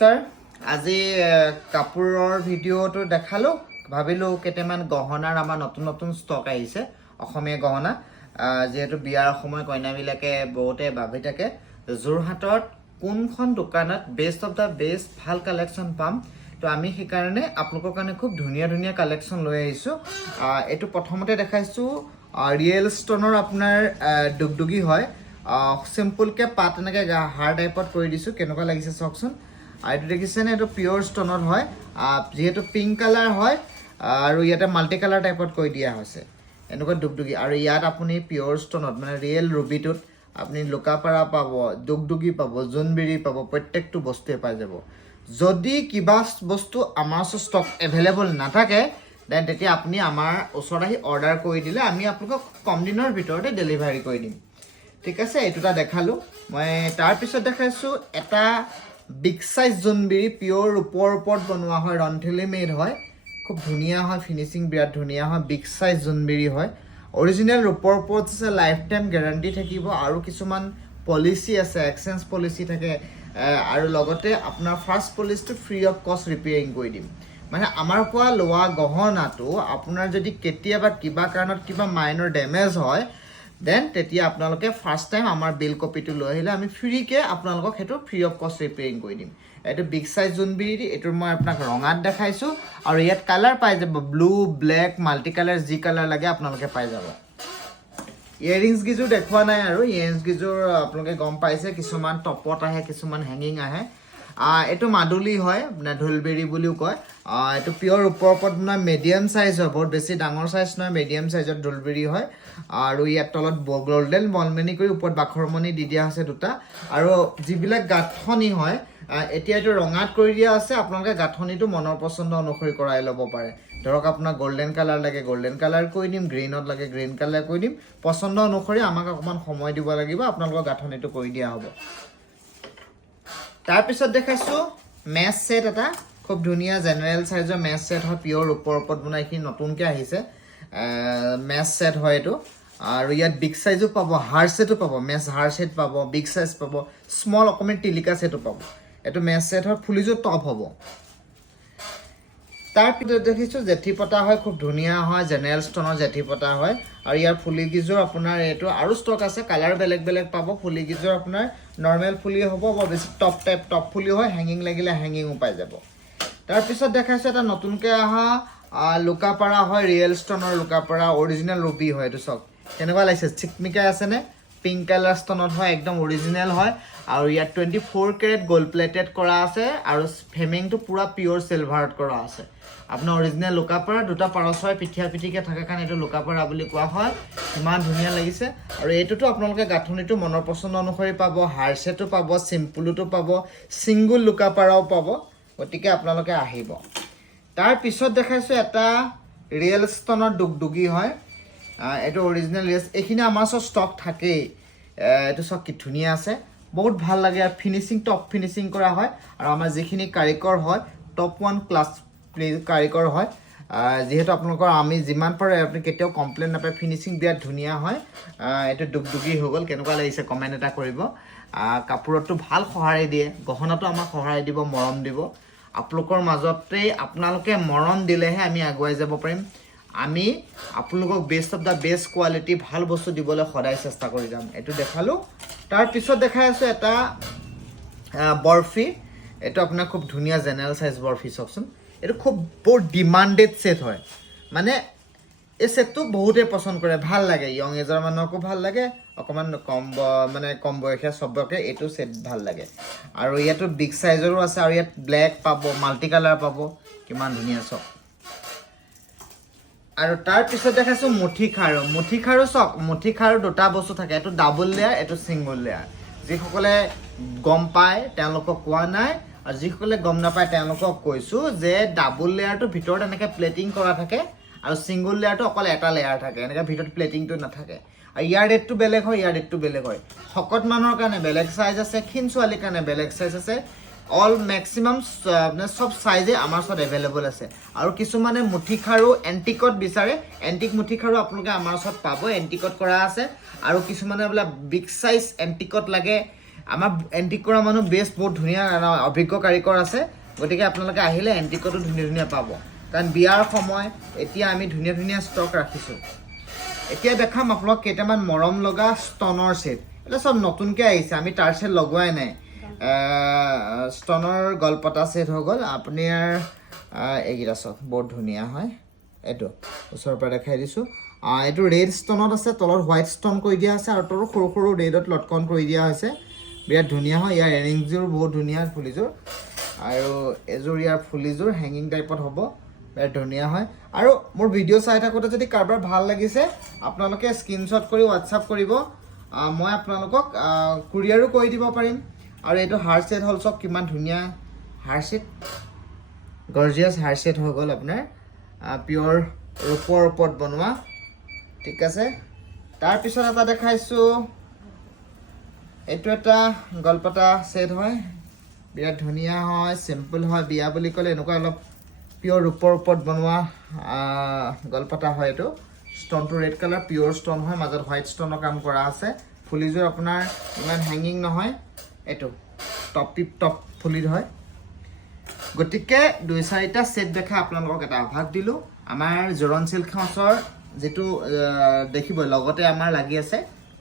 নমস্কাৰ আজি কাপোৰৰ ভিডিঅ'টো দেখালো ভাবিলো কেটেমান গহনাৰ আমাৰ নতুন নতুন ষ্টক আহিছে অসমীয়া গহনা যেহেতু বিয়াৰ সময় কইনাবিলাকে বহুতে ভাবি থাকে যোৰহাটত কোনখন দোকানত বেষ্ট অফ দা বেষ্ট ভাল কালেকশ্যন পাম তো আমি সেইকাৰণে আপোনালোকৰ কাৰণে খুব ধুনীয়া ধুনীয়া কালেকশ্যন লৈ আহিছো এটো প্ৰথমতে দেখাইছো ৰিয়েল ষ্টনৰ আপোনাৰ দুগদুগি হয় সিম্পল কে পাত এনেকৈ হাৰ্ড টাইপত কৰি দিছো কেনেকুৱা লাগিছে চাওকচোন আৰু দেখিছেনে এটো পিওৰ ষ্টনৰ হয় যেহেতু পিংক কালাৰ হয় আৰু ইয়াতে মাল্টি কালাৰ টাইপত কৰি দিয়া হৈছে এনেকুৱা দুগদুগি আৰু ইয়াত আপুনি পিওৰ ষ্টনত মানে ৰিয়েল ৰুবিটোত আপুনি লোকাপাৰা পাব দুগদুগি পাব জোনবিৰি পাব প্ৰত্যেকটো বস্তুৱে পাই যাব যদি কিবা বস্তু আমাৰ ষ্টক এভেইলেবল নাথাকে দেন তেতিয়া আপুনি আমাৰ ওচৰত আহি অৰ্ডাৰ কৰি দিলে আমি আপোনাক কম দিনৰ ভিতৰতে ডেলিভাৰী কৰি দিম ঠিক আছে এটোটা দেখালো মই তাৰ পিছত দেখাইছো এটা বিগ সাইজ জোনবিৰি পিওৰ ওপৰত বনোৱা হয় ৰন্থিলি মেড হয় খুব ধুনীয়া হয় ফিনিশিং বিৰাট ধুনীয়া হয় বিগ সাইজ জোনবিৰি হয় অৰিজিনাল ওপৰত আছে লাইফ টাইম গ্যাৰান্টি থাকিব আৰু কিছুমান পলিচি আছে এক্সচেঞ্জ পলিচি থাকে আৰু লগতে আপোনাৰ ফাৰ্স্ট পলিচিটো ফ্ৰী অফ কষ্ট ৰিপেয়াৰিং কৰি দিম মানে আমাৰ পৰা লোৱা গহনাটো আপোনাৰ যদি কেতিয়াবা কিবা কাৰণত কিবা মাইনৰ ডেমেজ হয় দেন তেতিয়া আপোনালোকে ফাৰ্স্ট টাইম আমাৰ বিল কপিটো লৈ আহিলে আমি ফ্ৰীকে আপোনালোকক হেতু ফ্ৰী অফ কষ্ট ৰিপেয়াৰিং কৰি দিম এটো বিগ সাইজ জোনবিৰি এটোৰ মই আপোনাক ৰঙাত দেখাইছো আৰু ইয়াত কালাৰ পাই যাব blue black multi colour G colour লাগে আপোনালোকে পাই যাব ইয়াৰিংছ গিজু দেখুৱা নাই আৰু ইয়াৰিংছ গিজুৰ আপোনালোকে গম পাইছে কিছুমান টপত আহে কিছুমান হেঙ্গিং আহে এটো মাদুলি হয় না ঢোলবেৰি বুলিও কয় এটো পিওৰ ওপৰত না মিডিয়াম সাইজ হয় বহুত বেছি ডাঙৰ সাইজ নহয় মিডিয়াম সাইজৰ ঢোলবেৰি হয় আৰু ইয়াত তলত গোল্ডেন বলমেনি কৰি ওপৰত বাখৰমনি দি দিয়া আছে দুটা আৰু যিবিলাক গাঁথনি হয় এতিয়া এটো ৰঙাত কৰি দিয়া আছে আপোনালোকে গাঁথনিটো মনৰ পছন্দ অনুসৰি কৰাই ল'ব পাৰে ধৰক আপোনাৰ গোল্ডেন কালাৰ লাগে গোল্ডেন কালাৰ কৰি দিম গ্ৰীনত লাগে গ্ৰীন কালাৰ কৰি দিম পছন্দ অনুসৰি আমাক অকমান সময় দিব লাগিব আপোনালোকৰ গাঁথনিটো কৰি দিয়া হ'ব তাৰ পিছত দেখাইছো মেছ সেট এটা খুব ধুনীয়া জেনাৰেল সাইজৰ মেছ সেট হয় পিওৰ ওপৰত বনাই কি নতুনকৈ আহিছে মেছ সেট হয় এটো আৰু ইয়াত বিগ সাইজও পাব হার সেটও পাব মেছ হার সেট পাব বিগ সাইজ পাব স্মল অকমেন টিলিকা সেটও পাব এটো মেছ সেট হয় ফুলিজো টপ হ'ব তাৰ পিছত দেখিছো জেঠি পটা হয় খুব ধুনীয়া হয় জেনাৰেল ষ্টনৰ জেঠি পটা হয় আৰু ইয়াৰ ফুলি গিজৰ আপোনাৰ এটো আৰু ষ্টক আছে কালাৰ বেলেগ বেলেগ পাব ফুলি গিজৰ আপোনাৰ নরমাল ফুলি হ'ব বা বেছি টপ টাইপ টপ ফুলি হয় হেঙ্গিং লাগিলে হেঙ্গিংও পাই যাব তাৰ পিছত দেখাইছে এটা নতুনকৈ আহা লোকাপাৰা হয় ৰিয়েল ষ্টনৰ লোকাপাৰা অৰিজিনাল ৰুবি হয় এটো চক কেনেকুৱা লাগিছে চিকমিকা আছে নে পিংক কালাৰ ষ্টনত হয় একদম অৰিজিনাল হয় আৰু ইয়াত 24 ক্যাৰেট গোল্ড প্লেটেড কৰা আছে আৰু ফেমিংটো পুৰা পিওৰ সিলভাৰত কৰা আছে আপোনাৰ অৰিজিনাল লোকাপাৰা দুটা পাৰছ হয় পিঠিয়া পিঠিকে থকা কাৰণে এটো লোকাপাৰা বুলি কোৱা হয় ইমান ধুনীয়া লাগিছে আৰু এটোটো আপোনালোকে গাঁথনিটো মনৰ পছন্দ অনুসৰি পাব হাৰ সেটও পাব সিম্পলটো পাব সিঙ্গল লোকাপাৰাও পাব গতিকে আপোনালোকে আহিব তাৰ পিছত দেখাইছো এটা ৰিয়েল ষ্টনৰ দুগদুগি হয় এটো অৰিজিনাল ৰিয়েল এখিনি আমাৰ ষ্টক থাকে এটো সব কি ধুনীয়া আছে বহুত ভাল লাগে আৰু ফিনিশিং টপ ফিনিশিং কৰা হয় আৰু আমাৰ যিখিনি কাৰিকৰ হয় টপ 1 ক্লাস কাৰিকৰ হয় যেহেতু আপোনালোকৰ আমি যিমান পাৰে আপুনি কেতিয়াও কমপ্লেইন নাপায় ফিনিশিং বিৰাট ধুনীয়া হয় এটো দুগদুগি হৈ গ'ল কেনেকুৱা লাগিছে কমেন্ট এটা কৰিব কাপোৰটো ভাল সহায় দিয়ে গহনাটো আমাক সহায় দিব মৰম দিব আপোনালোকৰ মাজতে আপোনালোকে মৰম দিলেহে আমি আগুৱাই যাব পাৰিম আমি আপোনালোকক best of the best quality ভাল বস্তু দিবলৈ সদায় চেষ্টা কৰি যাম এটো দেখালো তাৰ পিছত দেখাই আছে এটা বৰফি এটো আপোনাৰ খুব ধুনীয়া জেনাৰেল সাইজ বৰফি চাওকচোন এটো খুব বহুত ডিমান্ডেড সেট হয় মানে এই সেটটো বহুতে পছন্দ কৰে ভাল লাগে ইয়ং এজৰ মানুহকো ভাল লাগে অকমান কম বয়সীয়া সবকে এটো সেট ভাল লাগে আৰু ইয়াতো বিগ সাইজৰো আছে আৰু ইয়াত ব্ল্যাক পাব মাল্টি কালাৰ পাব কিমান ধুনীয়া সব আৰু তাৰ পিছত দেখাইছো মুঠি খাৰু চক মুঠি খাৰু দুটা বস্তু থাকে এটো ডাবল লেয়াৰ এটো সিঙ্গল লেয়াৰ যিসকলে গম পায় তেওঁলোকক কোৱা নাই আৰু যিসকলে গম নাপায় তেওঁলোকক কৈছো যে ডাবল লেয়াৰটো ভিতৰত এনেকৈ প্লেটিং কৰা থাকে আৰু সিঙ্গল লেয়াৰটো অকল এটা লেয়াৰ থাকে এনেকৈ ভিতৰত প্লেটিংটো নাথাকে আৰু ইয়াৰ ৰেটটো বেলেগ হয় ইয়াৰ ৰেটটো বেলেগ হয় শকত মানুহৰ কাৰণে বেলেগ সাইজ আছে ক্ষীণ ছোৱালীৰ কাৰণে বেলেগ সাইজ আছে অল ম্যাক্সিমাম সব সাইজে আমাৰ ওচৰত এভেইলেবল আছে আৰু কিছুমানে মুঠি খাৰু এন্টিকত বিচাৰে এন্টিক মুঠি খাৰু আপোনালোকে আমাৰ ওচৰত পাব এন্টিকত কৰা আছে আৰু কিছুমানে বলা বিগ সাইজ এন্টিকত লাগে আমাৰ এণ্টিক কৰা মানুহ বেষ্ট বহুত ধুনীয়া অভিজ্ঞ কাৰিকৰ আছে গতিকে আপোনালোকে আহিলে এণ্টিকটো ধুনীয়া ধুনীয়া পাব কাৰণ বিয়াৰ সময় এতিয়া আমি ধুনীয়া ধুনীয়া ষ্টক ৰাখিছোঁ এতিয়া দেখাম আপোনালোক কেইটামান মৰম লগা ষ্টনৰ ছেট এটা চব নতুনকৈ আহিছে আমি তাৰ ছেট লগোৱাই নাই ষ্টনৰ গলপতা ছেট হৈ গ'ল আপোনাৰ এইকেইটা চব বহুত ধুনীয়া হয় এইটো ওচৰৰ পৰা দেখাই দিছোঁ এইটো ৰেড ষ্টনত আছে তলত হোৱাইট ষ্টন কৰি দিয়া আছে আৰু তলত সৰু সৰু ৰেডত লটকন কৰি দিয়া হৈছে বিৰাট ধুনীয়া হয় ইয়াৰ এৰিংযোৰ বহুত ধুনীয়া ফুলিযোৰ আৰু এযোৰ ইয়াৰ ফুলিযোৰ হেঙিং টাইপত হ'ব বিৰাট ধুনীয়া হয় আৰু মোৰ ভিডিঅ' চাই থাকোঁতে যদি কাৰোবাৰ ভাল লাগিছে আপোনালোকে স্ক্ৰীনশ্বট কৰি হোৱাটছআপ কৰিব মই আপোনালোকক কুৰিয়াৰো কৰি দিব পাৰিম আৰু এইটো হাৰ ছেট হ'ল চব কিমান ধুনীয়া হাৰ ছেট গৰ্জিয়াছ হাৰ ছেট হৈ গ'ল আপোনাৰ পিয়'ৰ ৰূপৰ ওপৰত বনোৱা ঠিক আছে তাৰপিছত এটা দেখাইছোঁ এইটো এটা গলপতা ছেট হয় বিৰাট ধুনীয়া হয় চিম্পল হয় বিয়া বুলি ক'লে এনেকুৱা অলপ পিয়'ৰ ৰূপৰ ওপৰত বনোৱা গলপতা হয় এইটো ষ্টনটো ৰেড কালাৰ পিয়'ৰ ষ্টন হয় মাজত হোৱাইট ষ্টনৰ কাম কৰা আছে ফুলিযোৰ আপোনাৰ ইমান হেঙিং নহয় এইটো টপ ফুলিদ হয় গতিকে 2-4টা ছেট দেখা আপোনালোকক এটা আভাস দিলোঁ আমাৰ জোৰণ চিল্ক হাউচৰ যেটো দেখিব লগতে আমাৰ লাগি আছে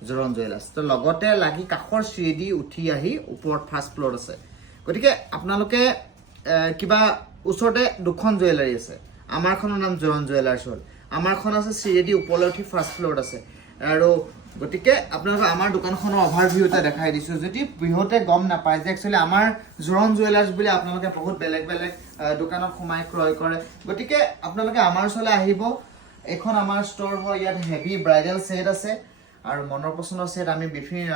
জোৰণ জুৱেলাৰ্ছ তো লগতে লাগি কাষৰ চিৰি উঠি আহি ওপৰত ফাৰ্ষ্ট ফ্ল'ৰত আছে গতিকে আপোনালোকে কিবা ওচৰতে দুখন জুৱেলাৰী আছে আমাৰখনৰ নাম জোৰণ জুৱেলাৰ্ছ হ'ল আমাৰখন আছে চিৰি ওপৰলৈ উঠি ফাৰ্ষ্ট ফ্ল'ৰত আছে আৰু গতিকে আপোনালোকে আমাৰ দোকানখনৰ অভাৰভিউ এটা দেখাই দিছোঁ যদি বিহুতে গম নাপায় যে একচুৱেলি আমাৰ জোৰণ জুৱেলাৰ্ছ বুলি আপোনালোকে বহুত বেলেগ বেলেগ দোকানত সোমাই ক্ৰয় কৰে গতিকে আপোনালোকে আমাৰ ওচৰলৈ আহিব এখন আমাৰ ষ্ট'ৰ হয় ইয়াত হেভি ব্ৰাইডেল ছেট আছে আৰু মনৰ পচন্দৰ ছেট আমি বিভিন্ন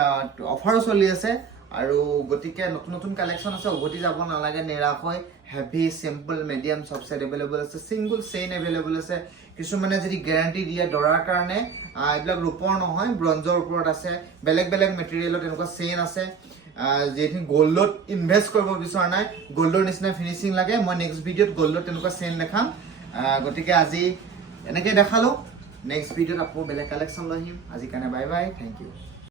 অফাৰো চলি আছে আৰু গতিকে নতুন নতুন কালেকশ্যন আছে উভতি যাব নালাগে নিৰাশয় হেভি চিম্পল মিডিয়াম চব ছেট এভেইলেবল আছে ছিংগল চেইন এভেইলেবল আছে কিছুমানে যদি গেৰাণ্টি দিয়ে দৰাৰ কাৰণে এইবিলাক ৰূপৰ নহয় ব্ৰঞ্জৰ ওপৰত আছে বেলেগ বেলেগ মেটেৰিয়েলত এনেকুৱা চেইন আছে যিখিনি গ'ল্ডত ইনভেষ্ট কৰিব বিচৰা নাই গ'ল্ডৰ নিচিনা ফিনিচিং লাগে মই নেক্সট ভিডিঅ'ত গ'ল্ডত তেনেকুৱা চেইন দেখাম গতিকে আজি এনেকৈ দেখালোঁ নেক্সট ভিডিঅ'ত আকৌ বেলেগ কালেকশ্যন লৈ আহিম আজিৰ কাৰণে বাই বাই থেংক ইউ